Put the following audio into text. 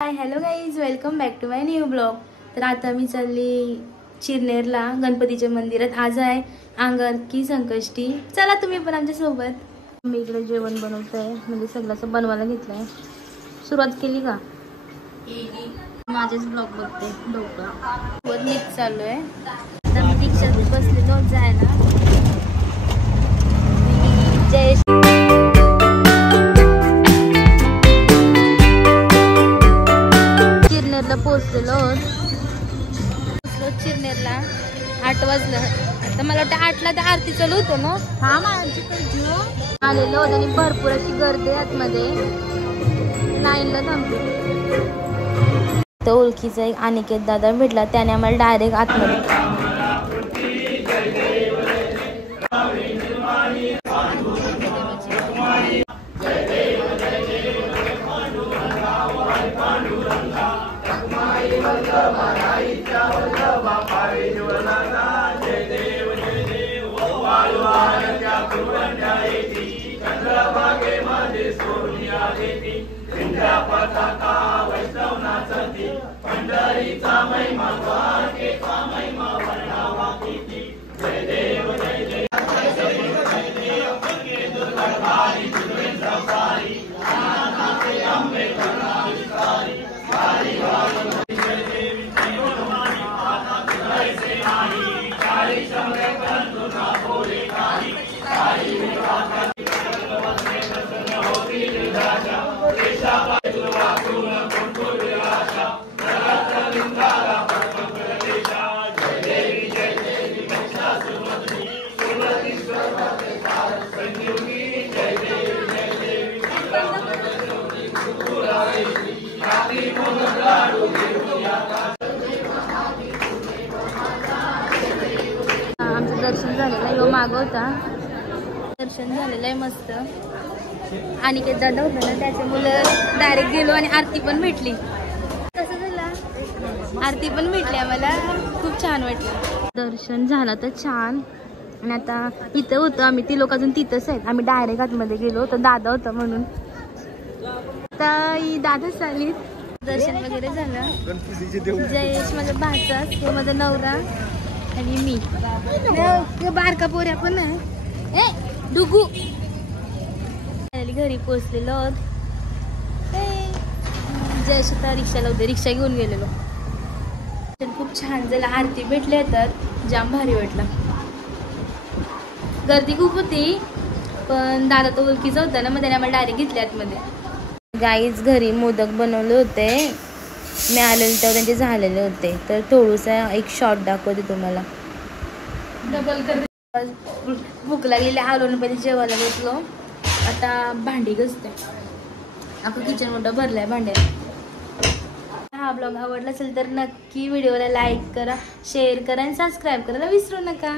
High hello guys, welcome back to my new blog. तर आता मी चालली चिरनेरला गणपतीच्या मंदिरात। आज आहे अंगारकी संकष्टी। चला तुम्ही पण आमच्या सोबत। मी इकडे जेवण बनवतोय, म्हणजे सगळं बनवायला घेतलंय। सुरुवात केली का? माझेच ब्लॉग बघते डोका वर नीट चालू आहे। आता मी रिक्षात बसलेलो जायला। जय पोहोचलेलो चिरनेरला 8 वाजलं। आता मला वाटतं 8ला तर आरती चालू होतं ना। हा माझी आलेलो आणि भरपूर अशी गर्दी आतमध्ये लाईनला थांबली। तर ओळखीचा एक अनिकेत दादा भेटला, त्याने आम्हाला डायरेक्ट आतमध्ये आमचं दर्शन झालेलं आहे। यो माग होता, दर्शन झालेलं आहे मस्त। अनिकेत दादा होता ना, त्याच्या मुलं डायरेक्ट गेलो आणि आरती पण भेटली। कसं झालं? आरती पण भेटली आम्हाला, खूप छान वाटलं। दर्शन झालं तर छान। आणि आता इथं होतं आम्ही, ती लोक अजून तिथंच आहेत। आम्ही डायरेक्ट आतमध्ये गेलो तर दादा होता म्हणून। आता ही दादाच आली। दर्शन वगैरे झालं। जयेश माझा भाचा, तो माझा नवरा आणि मी बारका पोऱ्या पण आहे। डुगू घरी पोहोचलेलो। जयेश आता रिक्षाला होते, रिक्षा घेऊन गेलेलो। खूप छान झालं, आरती भेटले तर जाम भारी वाटलं। गर्दी खूप होती, पण दादा तो ओळखीचा होता ना, मग त्याने आम्हाला डायरेक्ट घेतले आतमध्ये। गाईज घरी मोदक बनवले होते, मी आलेले तेव्हा त्यांचे झालेले होते। तर थोडंसं एक शॉर्ट दाखवते तुम्हाला। डबल कर भूक लागलेली, आलो ना पहिले जेवायला बसलो। आता भांडी घासते, आपलं किचन मोठं भरलंय भांड्यात। हा ब्लॉग आवडला असेल तर नक्की व्हिडिओला लाईक करा, शेअर करा आणि सबस्क्राईब करायला विसरू नका।